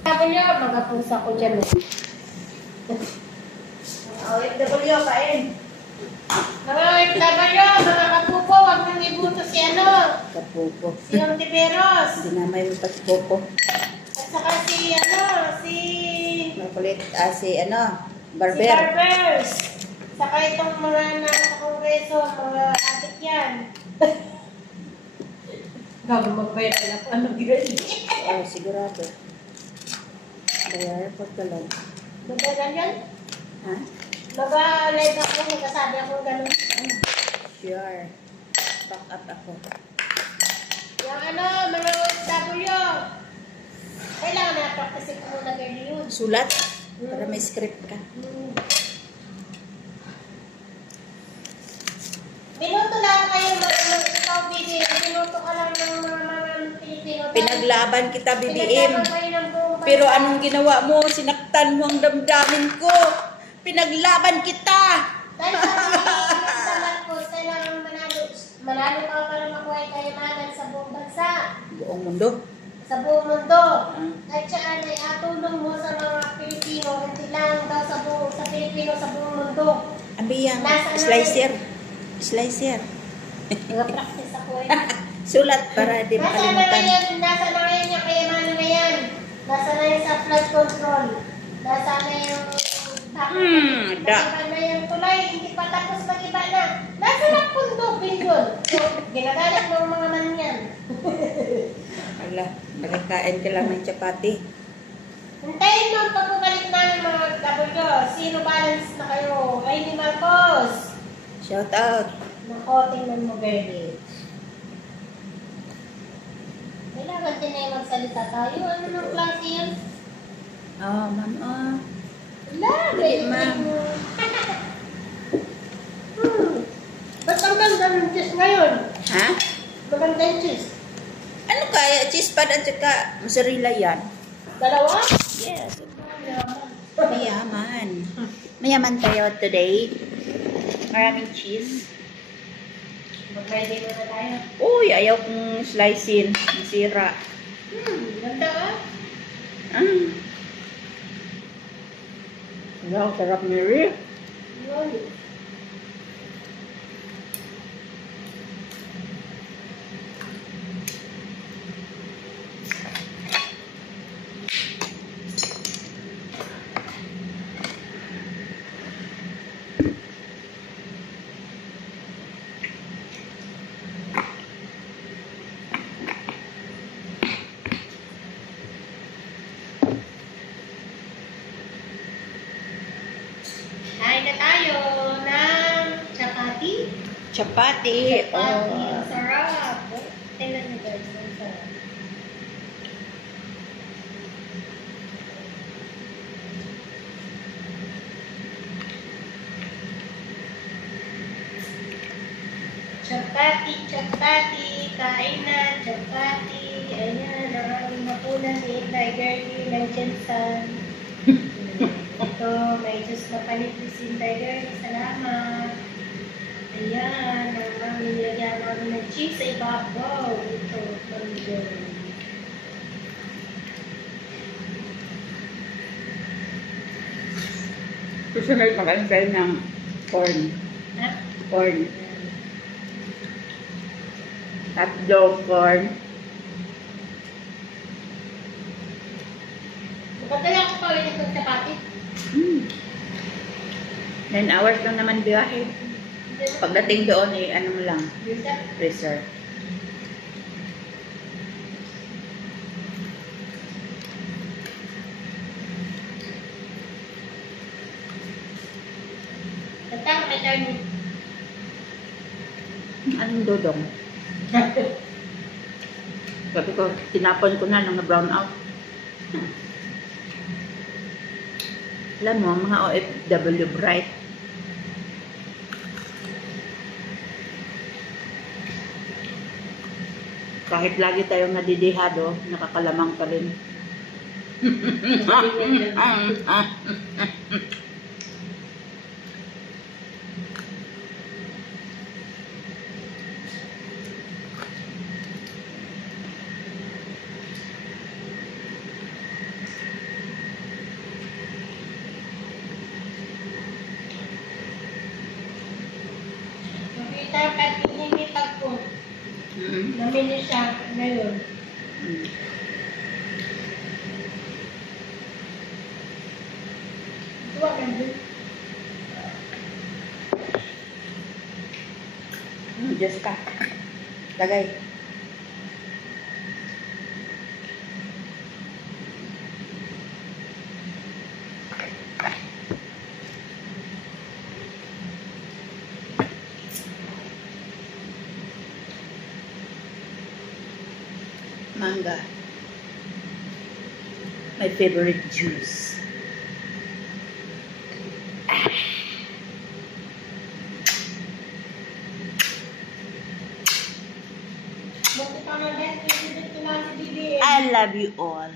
Sabi niyo, mga pusa ko dyan. OFW, kain. Mga OFW, mga kapupo, huwag nang ibuto si Kapupo. si Ontiveros. Dinamay mo pa si Popo. At saka si Makulit, si Barber. Si Barbers. Saka itong mga nasa kongreso, mga adik yan. Gago magbayad na ako. Ano ginagawa? Oh, sigurado. Kaya airport ka lang. Magagal yan? Ha? Mag-live ako, magkasabi ako gano'n. Sure. Back up ako. Yung mga OFW. Kailangan na practice ko muna ganyan yun. Sulat? Para may script ka. Minuto lang kayo ikaw, BBM. Minuto ka lang ng mga Pilipino. Pinaglaban kita, BBM. Pinaglaban kayo ng buong bansa. Pero anong ginawa mo? Sinaktan mo ang damdamin ko. Pinaglaban kita. Dahil sa Marcos, kailangan manalo. Manalo ka para makuha yung kayamanan sa buong bansa. Buong mundo. Sa buong mundo. At saan ay atulong mo sa mga Pilipino. Hindi lang daw sa Pilipino, sa buong mundo. Abiyang, Nasa slicer. Slicer. Nag-practice ako eh. Sulat para di makalimutan. Nasa na ngayon yung kayamanan na yan. Nasa na yun sa flood control. Nasa na yung Mag-iba na yung tulay. Hindi pa tapos mag-iba na. Nasa na pundupin yun. So, ginagalit mo mga man yan. Ala, nakakain ka lang ng chapati. Hintayin mo ang pagbabalik namin mga W. Zero balance na kayo. Ay ni Marcos. Shout out. Nako, tingnan mo, baby. Kailangan din na yung magsalita tayo. Ano ng klase yan? Oh, ma'am, oh. Wala, Hindi, ma'am. Ba't ang ganda ng cheese ngayon? Ha? Maganda yung cheese. Ano kaya? Cheese pad at saka mozzarella yan? Dalawa? Yes. Mayaman. Mayaman tayo today. Maraming cheese. Mag-ready mo na tayo. Uy, ayaw kong slicein. Masira. Ganda ka? Wow, sarap ni Rick. Yun. Kain na tayo ng chapati. Chapati. Chapati. Oh. Ang sarap. Tingnan niyo guys. Ang sarap. Chapati, chapati. Kain na, chapati. Ayan, ang aming mapunan ni Inday Girlie ng Jensen. Ito, may juice na palit ni Inday Girlie. Salamat. Ayan, ang aming nilagyan namin ng cheese sa ibabaw. Ito, mango. Susunod makain tayo ng corn. Ha? Corn. Hotdog corn. Magdala ako pa ulit ng chapati. 9 hours lang naman biyahe. Pagdating doon, ano mo lang, freezer. Tantang may turn. Anong dodong? Sabi ko, tinapon ko na nung na-brown out. Alam mo, mga OFW bright. Kahit lagi tayong nadidihado, nakakalamang pa rin. Namili siya ngayon. Tuwa ka din. Diyos ka. Lagay. Manga. My favorite juice. Buti pa nga guys, kasi dito lang si Bibi. I love you all.